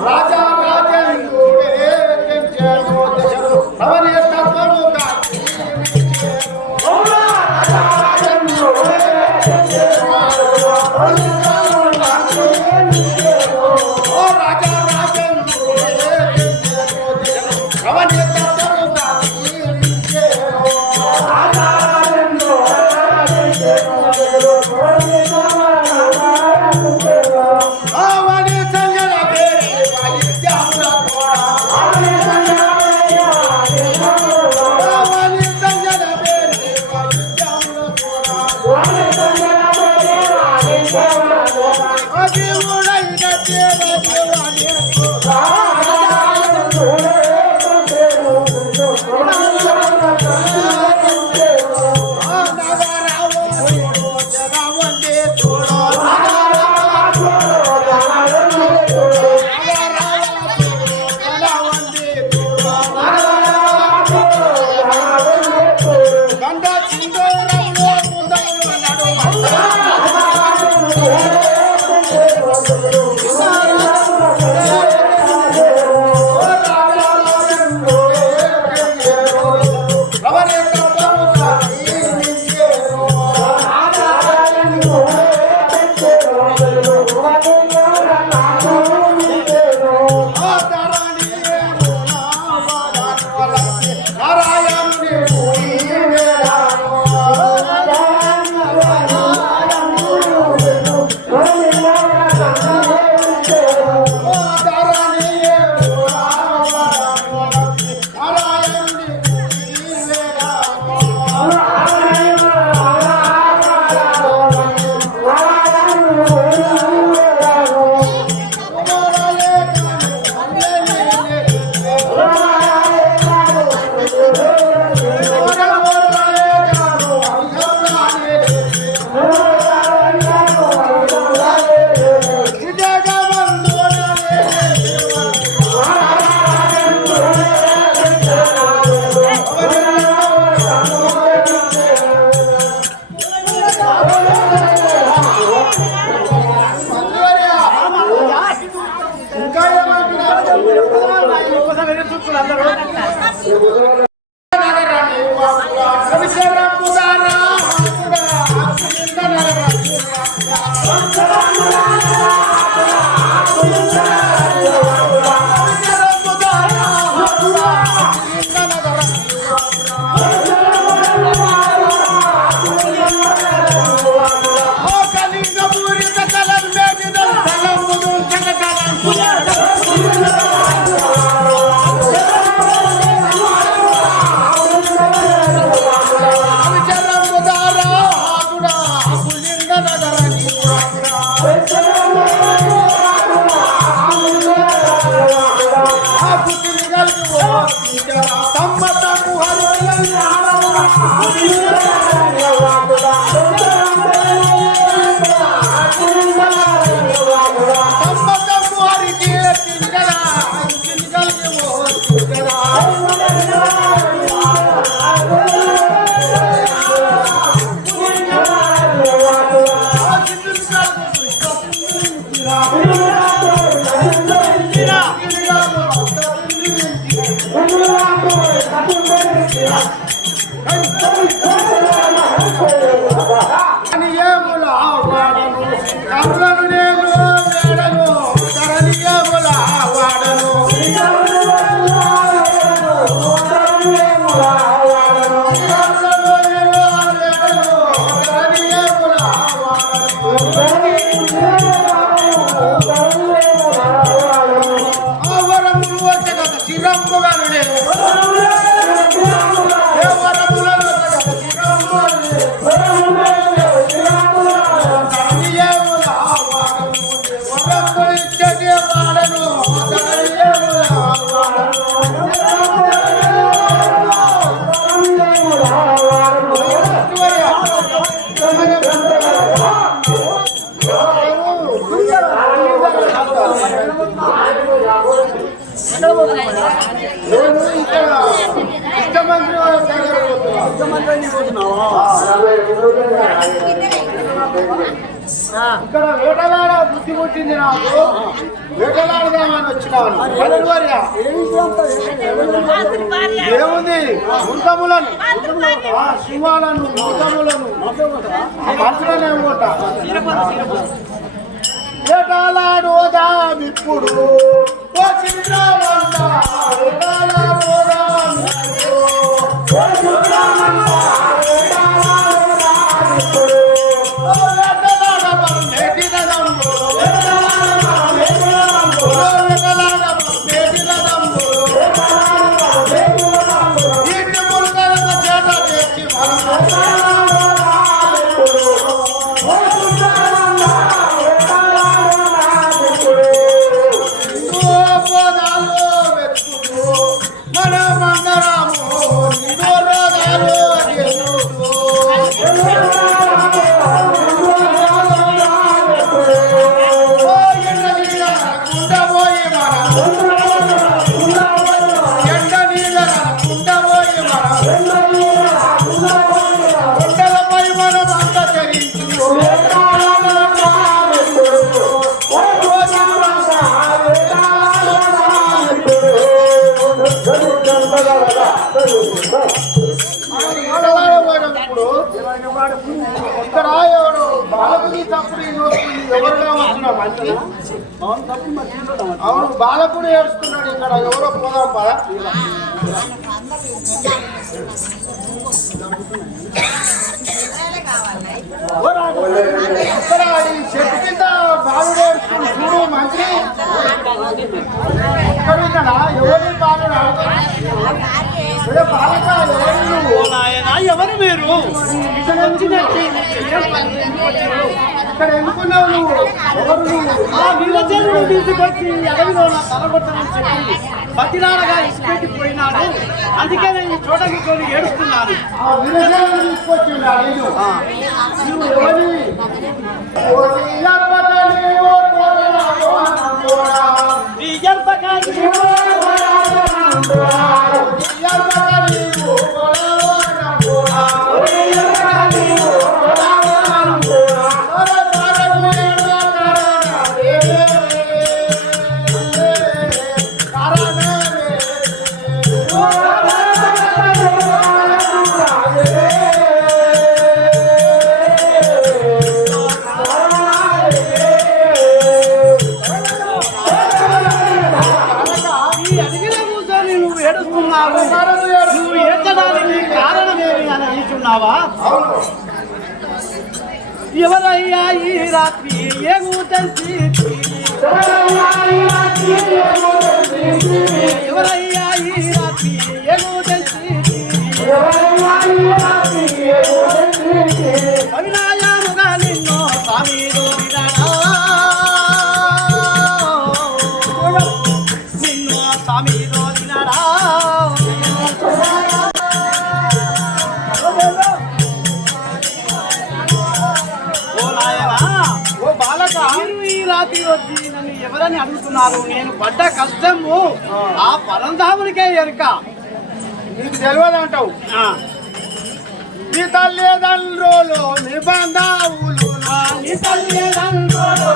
రాజా రాజేంద్రుడే పెంచాను దశలు అవని తత్వము ఇక్కడ వేటలాడ బుద్ధి పుట్టింది నాకు వేటలాడదామని వచ్చి వచ్చినాను. ఏముంది మృతములను శివాలను మృతములను మంత్రులనేమోట ఎటాలాడోదామిప్పుడు ఇక్కడ ఎవరు బాలకుడి తప్పుడు ఎవరుగా వచ్చిన మంచి అవును బాలకుడు ఏడుస్తున్నాడు ఇక్కడ ఎవరో పోదాం పదా ఇక్కడ చెట్టు కింద బాలుడు ఏడుస్తున్నాడు చూడు మంచి ఇక్కడ ఉన్నాడా ఎవరి బాలుడు ఎవరు మీరు ఇక్కడ ఎందుకున్నావు నువ్వు ఎవరు వీరచేరుడు తీసుకొచ్చి అడవిలో నా తలగొట్టమని చెప్పింది బతిరాడగా ఇచ్చిపెట్టిపోయినాడు. అందుకే నేను ఈ చోట కూర్చొని ఏడుస్తున్నాను. నువ్వు ఏడ్చడానికి కారణమేమి అని అంటున్నావా? ఎవరయ్యా ఈ రాత్రి ఏగుతంచి ఎవరయ్యా ఈ రాత్రి ఏగుతంచి అవినాయాముగా నిన్నో స్వామి నిన్నో స్వామి రాత్రి వచ్చి నన్ను ఎవరని అడుగుతున్నారు? నేను పడ్డ కష్టము ఆ పరంధామునికే ఎరుక. నీకు తెలియదు అంటావు. నీ తల్లిదండ్రులు నిబంధవులు నీ తల్లిదండ్రులు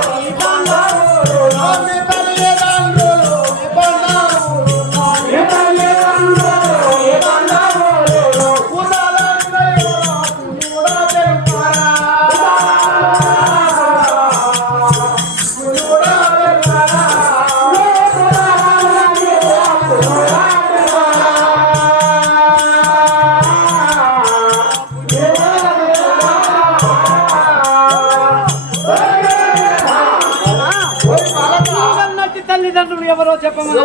తల్లిదండ్రులు ఎవరో చెప్పమన్నా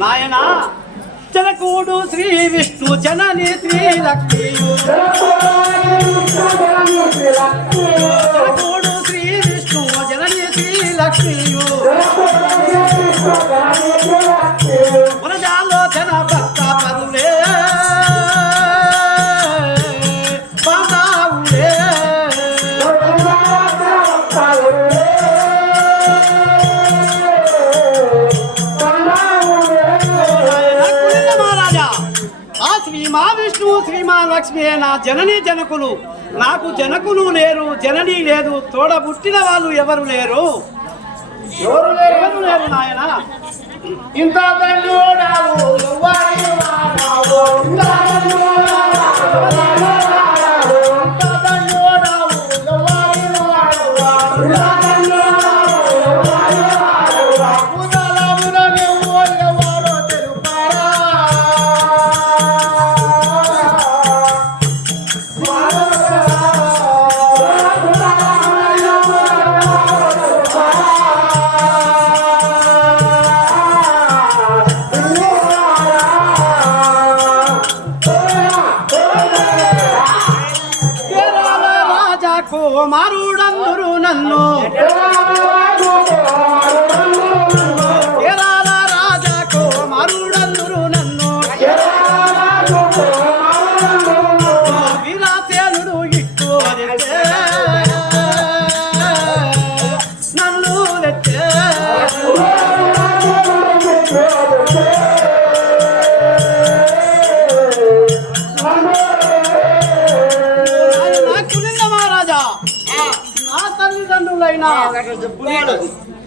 నాయన. జనకుడు శ్రీ విష్ణు జనని శ్రీ లక్ష్మీయు జనకుడు శ్రీ విష్ణు జనని శ్రీ లక్ష్మీయు పురజాలో జన భక్త పరులే శ్రీమా విష్ణువు శ్రీమా లక్ష్మి నా జనని జనకులు. నాకు జనకులు లేరు, జనని లేదు, తోడబుట్టిన వాళ్ళు ఎవరు లేరు. ఎవరు లేరు నాయన. ఇంత దండోడావు ఎవ్వరి వాడావు ఇంత దండోడావు ఎవ్వరి వాడావు ఉదలమున ఎవరో తెలుపారా కుమారుడందురు నన్ను కేరళ రాజా కుమారుడందురు నన్ను వీరాసేనుడు ఇట్టు నన్ను తెచ్చే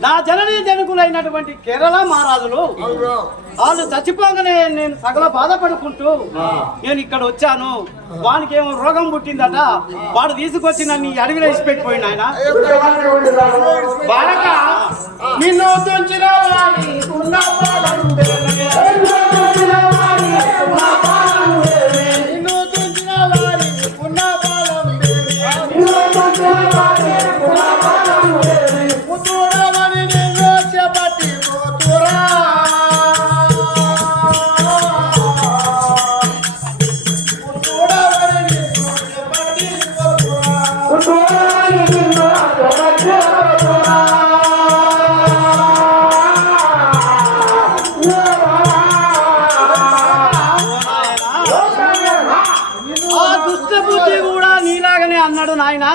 నా జననీ జనకులైనటువంటి కేరళ మహారాజులు వాళ్ళు చచ్చిపోగానే నేను సగల బాధపడుకుంటూ నేను ఇక్కడ వచ్చాను. వానికి ఏమో రోగం పుట్టిందట, వాడు తీసుకొచ్చి నన్ను ఈ అడవిలో ఇచ్చిపెట్టిపోయింది ఆయన. బాలక నిన్ను తుంచిన అన్నాడు నాయన.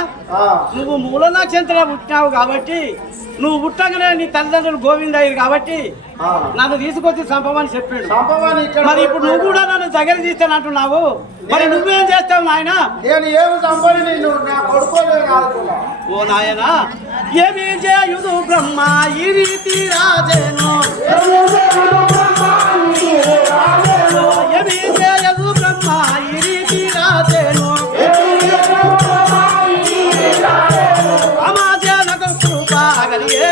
నువ్వు మూల నక్షత్రం పుట్టినావు కాబట్టి, నువ్వు పుట్టగానే నీ తల్లిదండ్రులు గోవిందయ్యారు కాబట్టి నన్ను తీసుకొచ్చి చంపమని చెప్పాడు. మరి ఇప్పుడు నువ్వు కూడా నన్ను దగ్గర తీస్తానంటున్నావు, మరి నువ్వేం చేస్తావు నాయన? ఓ నాయన, ఏమి చేయుదు బ్రహ్మ ఈ రీతి రాజేను, ఏమి చేయదు బ్రహ్మ ఈ రీతి రాజేను, అమాజనకు కృపాగలిగే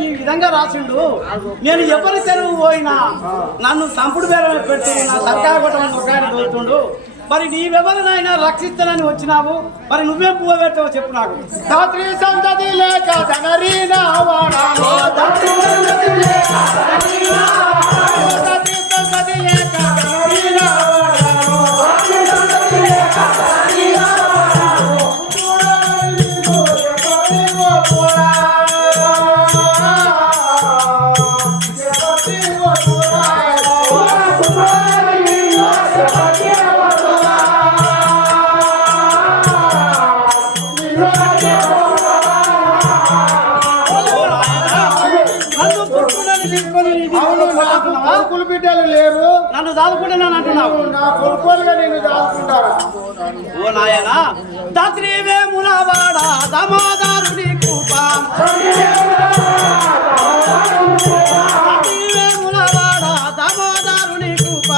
ఈ విధంగా రాసిండు. నేను ఎవరి తెరువు పోయినా నన్ను సంపుడు బేరం పెట్టి నా సర్కార కొట్టమని ఒకసారి దోచుండు. మరి నీవెవరినైనా రక్షిస్తానని వచ్చినావు, మరి నువ్వేం పువ్వు పెట్టావు చెప్పు నాకు. ధాత్రి సంతతి లేక ధనరీనా వాడాలో, ధాత్రి సంతతి లేక ధనరీనా వాడాలో, ధాత్రి సంతతి లేక ధనరీనా వాడాలో, ధాత్రి సంతతి లేక ధనరీనా వాడాలో, చూడని గోయపరిగో పోరా, గోయపరిగో పోరా, చూడని గోయపరిగో పోరా. కొడుకులు బిడ్డలు లేరు, నన్ను దాదుకుంటున్నాను అంటున్నావు. నా కొడుకులుగా నేను దాచుకుంటారా? ఓ నాయన, దాత్రివే మునవాడ దామోదరుని కృప, దాత్రివే మునవాడ దామోదరుని కృప,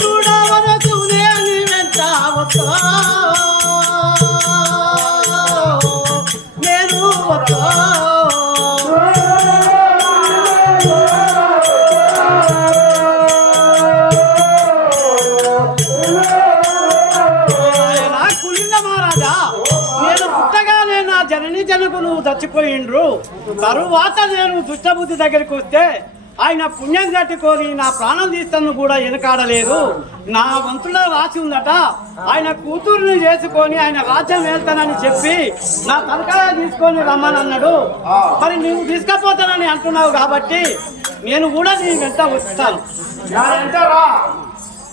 చూడవరచునే నీ వెంట వస్తా నేను వస్తా. జనని జనకులు చచ్చిపోయిండ్రు. తరువాత నేను దుష్టబుద్ధి దగ్గరికి వస్తే ఆయన పుణ్యం కట్టుకొని నా ప్రాణం తీస్తాను కూడా వెనకాడలేదు. నా వంతులో రాసి ఉందట, ఆయన కూతురుని చేసుకొని ఆయన రాజ్యం వెళ్తానని చెప్పి నా తలకాయ తీసుకొని రమ్మని అన్నాడు. మరి నువ్వు తీసుకపోతానని అంటున్నావు కాబట్టి నేను కూడా నీ వెంట వస్తాను.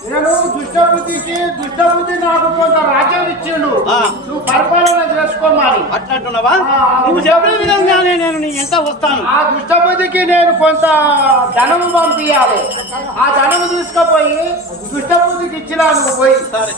నేను దుష్టబుద్ధి నాకు కొంత రాజ్యం ఇచ్చిండు. నువ్వు పరిపాలన చేసుకోమని. అట్లంటున్నావా? నువ్వు చెప్పిన విధంగానే నేను నీ ఎంత వస్తాను. ఆ దుష్టబుద్ధికి నేను కొంత ధనము పంపించాలి. ఆ ధనము తీసుకుపోయి దుష్టబుద్ధికి ఇచ్చినా నువ్వు పోయి. సరే.